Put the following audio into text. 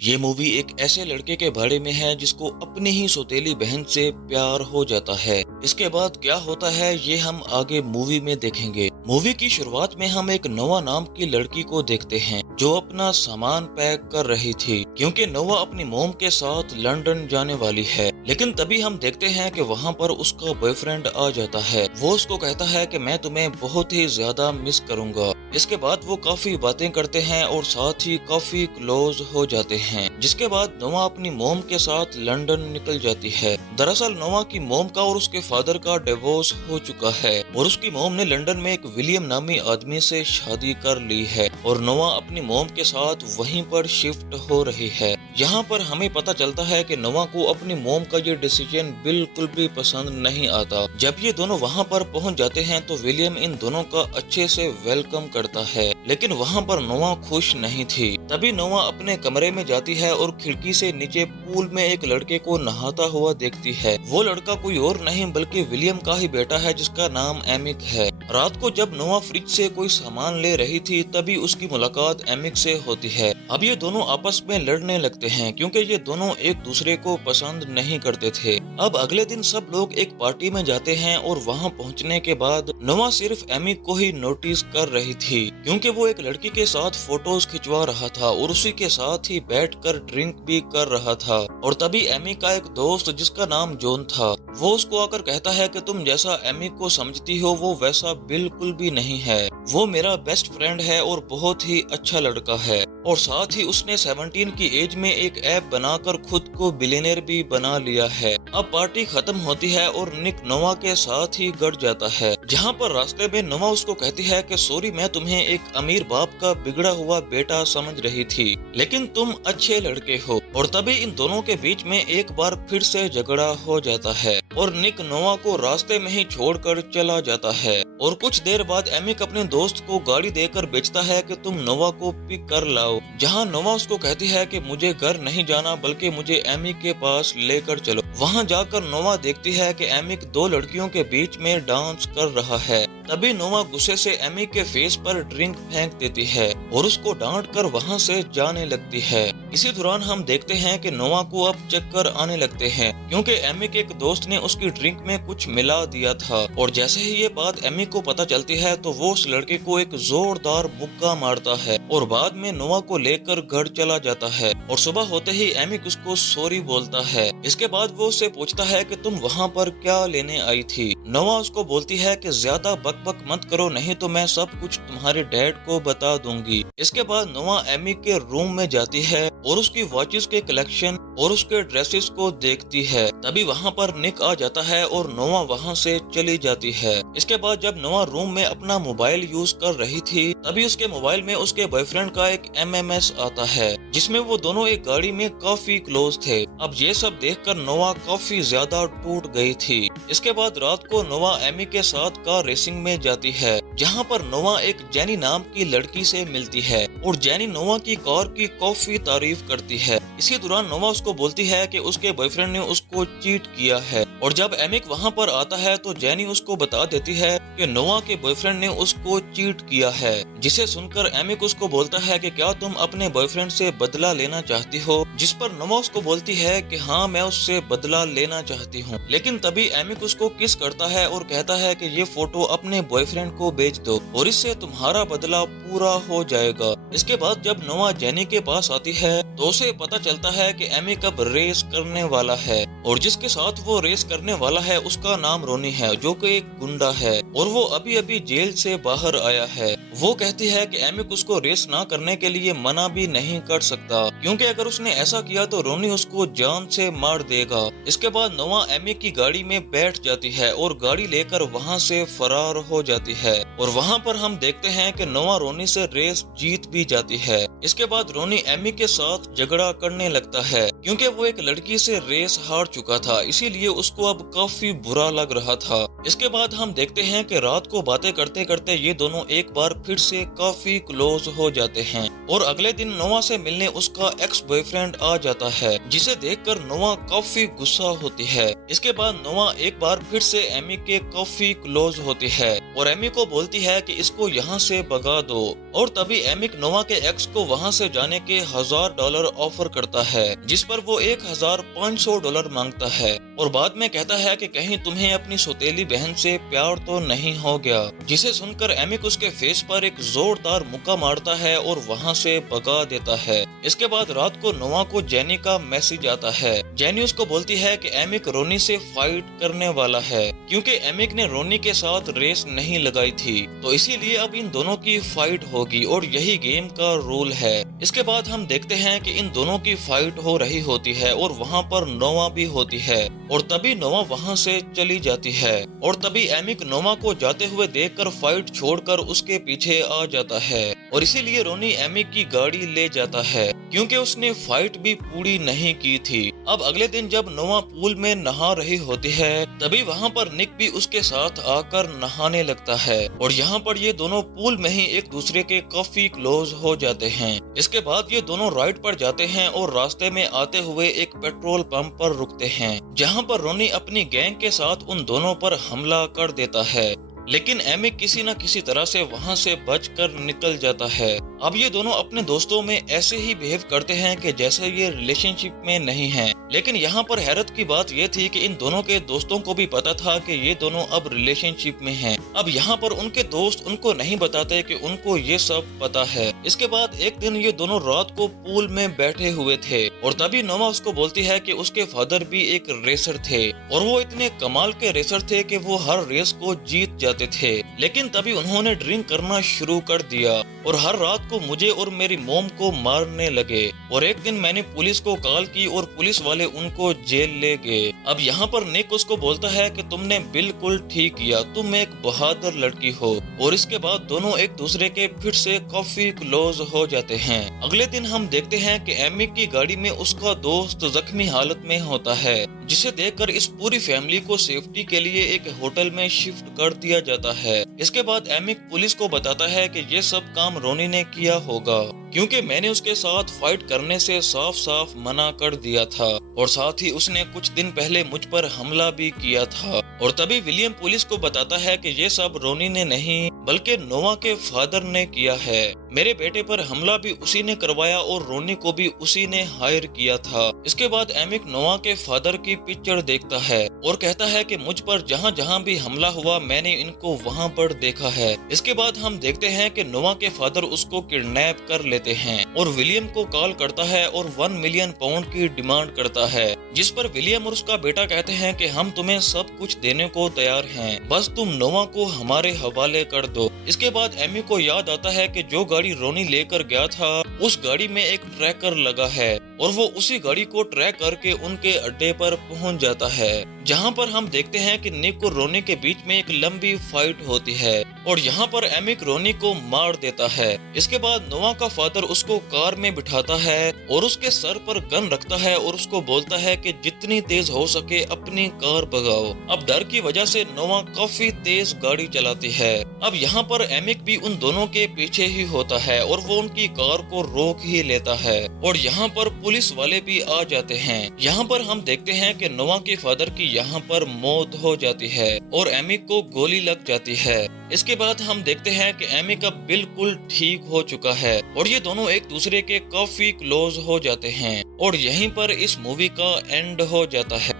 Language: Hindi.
ये मूवी एक ऐसे लड़के के बारे में है जिसको अपनी ही सौतेली बहन से प्यार हो जाता है। इसके बाद क्या होता है ये हम आगे मूवी में देखेंगे। मूवी की शुरुआत में हम एक नोआ नाम की लड़की को देखते हैं जो अपना सामान पैक कर रही थी क्योंकि नोआ अपनी मोम के साथ लंदन जाने वाली है। लेकिन तभी हम देखते हैं कि वहाँ पर उसका बॉयफ्रेंड आ जाता है। वो उसको कहता है कि मैं तुम्हें बहुत ही ज्यादा मिस करूंगा। इसके बाद वो काफी बातें करते हैं और साथ ही काफी क्लोज हो जाते हैं। जिसके बाद नोआ अपनी मोम के साथ लंदन निकल जाती है। दरअसल नोआ की मोम का और उसके फादर का डिवोर्स हो चुका है और उसकी मोम ने लंदन में एक विलियम नामी आदमी से शादी कर ली है और नोआ अपनी मोम के साथ वहीं पर शिफ्ट हो रही है। यहाँ पर हमें पता चलता है कि नोआ को अपनी मोम का ये डिसीजन बिल्कुल भी पसंद नहीं आता। जब ये दोनों वहाँ पर पहुँच जाते हैं तो विलियम इन दोनों का अच्छे से वेलकम करता है, लेकिन वहाँ पर नोआ खुश नहीं थी। तभी नोआ अपने कमरे में जाती है और खिड़की से नीचे पूल में एक लड़के को नहाता हुआ देखती है। वो लड़का कोई और नहीं बल्कि विलियम का ही बेटा है जिसका नाम एमिक है। रात को जब नोआ फ्रिज से कोई सामान ले रही थी तभी उसकी मुलाकात एमिक से होती है। अब ये दोनों आपस में लड़ने लगते हैं क्योंकि ये दोनों एक दूसरे को पसंद नहीं करते थे। अब अगले दिन सब लोग एक पार्टी में जाते हैं और वहाँ पहुँचने के बाद नोआ सिर्फ एमिक को ही नोटिस कर रही थी क्योंकि वो एक लड़की के साथ फोटोज खिंचवा रहा था और उसी के साथ ही बैठकर ड्रिंक भी कर रहा था। और तभी एमिक का एक दोस्त जिसका नाम जॉन था वो उसको आकर कहता है कि तुम जैसा एमिक को समझती हो वो वैसा बिल्कुल भी नहीं है। वो मेरा बेस्ट फ्रेंड है और बहुत ही अच्छा लड़का है और साथ ही उसने 17 की एज में एक ऐप बनाकर खुद को बिलियनर भी बना लिया है। अब पार्टी खत्म होती है और निक नोआ के साथ ही गड़ जाता है। जहाँ पर रास्ते में नोआ उसको कहती है कि सॉरी मैं तुम्हें एक अमीर बाप का बिगड़ा हुआ बेटा समझ रही थी लेकिन तुम अच्छे लड़के हो। और तभी इन दोनों के बीच में एक बार फिर से झगड़ा हो जाता है और निक नोआ को रास्ते में ही छोड़कर चला जाता है। और कुछ देर बाद एमिक अपने दोस्त को गाड़ी देकर बेचता है कि तुम नोआ को पिक कर लाओ। जहां नोआ उसको कहती है कि मुझे घर नहीं जाना बल्कि मुझे एमिक के पास लेकर चलो। वहां जाकर नोआ देखती है कि एमिक दो लड़कियों के बीच में डांस कर रहा है। तभी नोआ गुस्से से एमिक के फेस पर ड्रिंक फेंक देती है और उसको डांट कर वहाँ से जाने लगती है। इसी दौरान हम देखते हैं कि नोआ को अब चक्कर आने लगते हैं क्योंकि एमिक एक दोस्त ने उसकी ड्रिंक में कुछ मिला दिया था। और जैसे ही ये बात एमिक को पता चलती है तो वो उस लड़के को एक जोरदार मुक्का मारता है और बाद में नोआ को लेकर घर चला जाता है। और सुबह होते ही एमिक उसको सॉरी बोलता है। इसके बाद वो उससे पूछता है कि तुम वहाँ पर क्या लेने आई थी। नोआ उसको बोलती है कि ज्यादा बकबक मत करो नहीं तो मैं सब कुछ तुम्हारे डैड को बता दूंगी। इसके बाद नोआ एमिक के रूम में जाती है और उसकी वॉचेस के कलेक्शन और उसके ड्रेसेस को देखती है। तभी वहाँ पर निक आ जाता है और नोआ वहाँ से चली जाती है। इसके बाद जब नोआ रूम में अपना मोबाइल यूज कर रही थी तभी उसके मोबाइल में उसके बॉयफ्रेंड का एक MMS आता है जिसमें वो दोनों एक गाड़ी में काफी क्लोज थे। अब ये सब देखकर नोआ काफी ज्यादा टूट गई थी। इसके बाद रात को नोआ एमिक के साथ कार रेसिंग में जाती है जहाँ पर नोआ एक जेनी नाम की लड़की से मिलती है और जेनी नोआ की कार की काफी तारीफ करती है। इसी दौरान नोआ उसको बोलती है कि उसके बॉयफ्रेंड ने उसको चीट किया है। और जब एमिक वहाँ पर आता है तो जेनी उसको बता देती है कि नोआ के बॉयफ्रेंड ने उसको चीट किया है। जिसे सुनकर एमिक उसको बोलता है कि क्या तुम अपने बॉयफ्रेंड से बदला लेना चाहती हो। जिस पर नोआ उसको बोलती है कि हाँ मैं उससे बदला लेना चाहती हूँ। लेकिन तभी एमिक उसको किस करता है और कहता है कि ये फोटो अपने बॉयफ्रेंड को भेज दो और इससे तुम्हारा बदला पूरा हो जाएगा। इसके बाद जब नोआ जेनी के पास आती है तो उसे पता चलता है कि एमिक अब रेस करने वाला है और जिसके साथ वो रेस करने वाला है उसका नाम रोनी है जो कि एक गुंडा है और वो अभी अभी जेल से बाहर आया है। वो कहती है कि एमिक उसको रेस ना करने के लिए मना भी नहीं कर सकता क्योंकि अगर उसने ऐसा किया तो रोनी उसको जान से मार देगा। इसके बाद नोआ एमिक की गाड़ी में बैठ जाती है और गाड़ी लेकर वहाँ से फरार हो जाती है। और वहाँ पर हम देखते हैं कि नोआ रोनी से रेस जीत भी जाती है। इसके बाद रोनी एमिक के साथ झगड़ा करने लगता है क्योंकि वो एक लड़की से रेस हार चुका था, इसीलिए उसको अब काफी बुरा लग रहा था। इसके बाद हम देखते हैं कि रात को बातें करते करते ये दोनों एक बार फिर से काफी क्लोज हो जाते हैं और अगले दिन नोआ से मिलने उसका एक्स बॉयफ्रेंड आ जाता है, जिसे देखकर नोआ काफी गुस्सा होती है। इसके बाद नोआ एक बार फिर से एमी के काफी क्लोज होती है और एमी को बोलती है कि इसको यहाँ से भगा दो, और तभी एमिक नोआ के एक्स को वहाँ से जाने के $1000 ऑफर करता है, जिस पर वो $1500 मांगता है और बाद में कहता है कि कहीं तुम्हें अपनी सौतेली बहन से प्यार तो नहीं हो गया, जिसे सुनकर एमिक उसके फेस पर एक जोरदार मुक्का मारता है और वहाँ से भगा देता है। इसके बाद रात को नोआ को जेनी का मैसेज आता है। जेनी उसको बोलती है कि एमिक रोनी से फाइट करने वाला है, क्योंकि एमिक ने रोनी के साथ रेस नहीं लगाई थी, तो इसीलिए अब इन दोनों की फाइट होगी और यही गेम का रूल है। इसके बाद हम देखते हैं कि इन दोनों की फाइट हो रही होती है और वहाँ पर नोआ भी होती है और तभी नोआ वहाँ से चली जाती है और तभी एमिक नोआ को जाते हुए देखकर फाइट छोड़कर उसके पीछे आ जाता है और इसीलिए रोनी एमिक की गाड़ी ले जाता है, क्योंकि उसने फाइट भी पूरी नहीं की थी। अब अगले दिन जब नोआ पूल में नहा रही होती है तभी वहाँ पर निक भी उसके साथ आकर नहाने लगता है और यहाँ पर ये दोनों पूल में ही एक दूसरे के काफी क्लोज हो जाते हैं। इसके बाद ये दोनों राइड पर जाते हैं और रास्ते में आते हुए एक पेट्रोल पंप पर रुकते हैं, जहाँ पर रोनी अपनी गैंग के साथ उन दोनों पर हमला कर देता है, लेकिन एमिक किसी न किसी तरह से वहाँ से बचकर निकल जाता है। अब ये दोनों अपने दोस्तों में ऐसे ही बिहेव करते हैं कि जैसे ये रिलेशनशिप में नहीं हैं। लेकिन यहाँ पर हैरत की बात ये थी कि इन दोनों के दोस्तों को भी पता था कि ये दोनों अब रिलेशनशिप में हैं। अब यहाँ पर उनके दोस्त उनको नहीं बताते कि उनको ये सब पता है। इसके बाद एक दिन ये दोनों रात को पूल में बैठे हुए थे और तभी नोआ उसको बोलती है कि उसके फादर भी एक रेसर थे और वो इतने कमाल के रेसर थे कि वो हर रेस को जीत जाते थे, लेकिन तभी उन्होंने ड्रिंक करना शुरू कर दिया और हर रात को मुझे और मेरी मोम को मारने लगे और एक दिन मैंने पुलिस को कॉल की और पुलिस वाले उनको जेल ले गए। अब यहाँ पर निक उसको बोलता है कि तुमने बिल्कुल ठीक किया, तुम एक बहादुर लड़की हो, और इसके बाद दोनों एक दूसरे के फिर से काफी क्लोज हो जाते हैं। अगले दिन हम देखते हैं कि एमिक की गाड़ी में उसका दोस्त जख्मी हालत में होता है, जिसे देखकर इस पूरी फैमिली को सेफ्टी के लिए एक होटल में शिफ्ट कर दिया जाता है। इसके बाद एमिक पुलिस को बताता है कि ये सब काम रोनी ने किया होगा, क्योंकि मैंने उसके साथ फाइट करने से साफ साफ मना कर दिया था और साथ ही उसने कुछ दिन पहले मुझ पर हमला भी किया था। और तभी विलियम पुलिस को बताता है कि ये सब रोनी ने नहीं बल्कि नोआ के फादर ने किया है। मेरे बेटे पर हमला भी उसी ने करवाया और रोनी को भी उसी ने हायर किया था। इसके बाद एमिक नोआ के फादर की पिक्चर देखता है और कहता है कि मुझ पर जहाँ जहाँ भी हमला हुआ मैंने इनको वहाँ पर देखा है। इसके बाद हम देखते हैं कि नोआ के फादर उसको किडनैप कर लेते हैं और विलियम को कॉल करता है और 1 मिलियन पाउंड की डिमांड करता है, जिस पर विलियम और उसका बेटा कहते हैं कि हम तुम्हें सब कुछ देने को तैयार हैं, बस तुम नोआ को हमारे हवाले कर दो। इसके बाद एमी को याद आता है कि जो गाड़ी रोनी लेकर गया था उस गाड़ी में एक ट्रैकर लगा है और वो उसी गाड़ी को ट्रैक करके उनके अड्डे पर पहुंच जाता है, जहां पर हम देखते हैं कि निक और रोनी के बीच में एक लंबी फाइट होती है और यहाँ पर एमिक रोनी को मार देता है। इसके बाद नोआ का फादर उसको कार में बिठाता है और उसके सर पर गन रखता है और उसको बोलता है कि जितनी तेज हो सके अपनी कार भगाओ। अब डर की वजह से नोआ काफी तेज गाड़ी चलाती है। अब यहाँ पर एमिक भी उन दोनों के पीछे ही होता है और वो उनकी कार को रोक ही लेता है और यहाँ पर पुलिस वाले भी आ जाते हैं। यहाँ पर हम देखते हैं कि नोआ के फादर की यहाँ पर मौत हो जाती है और एमिक को गोली लग जाती है। इसके बाद हम देखते हैं कि एमिक अब बिल्कुल ठीक हो चुका है और ये दोनों एक दूसरे के काफी क्लोज हो जाते हैं और यहीं पर इस मूवी का एंड हो जाता है।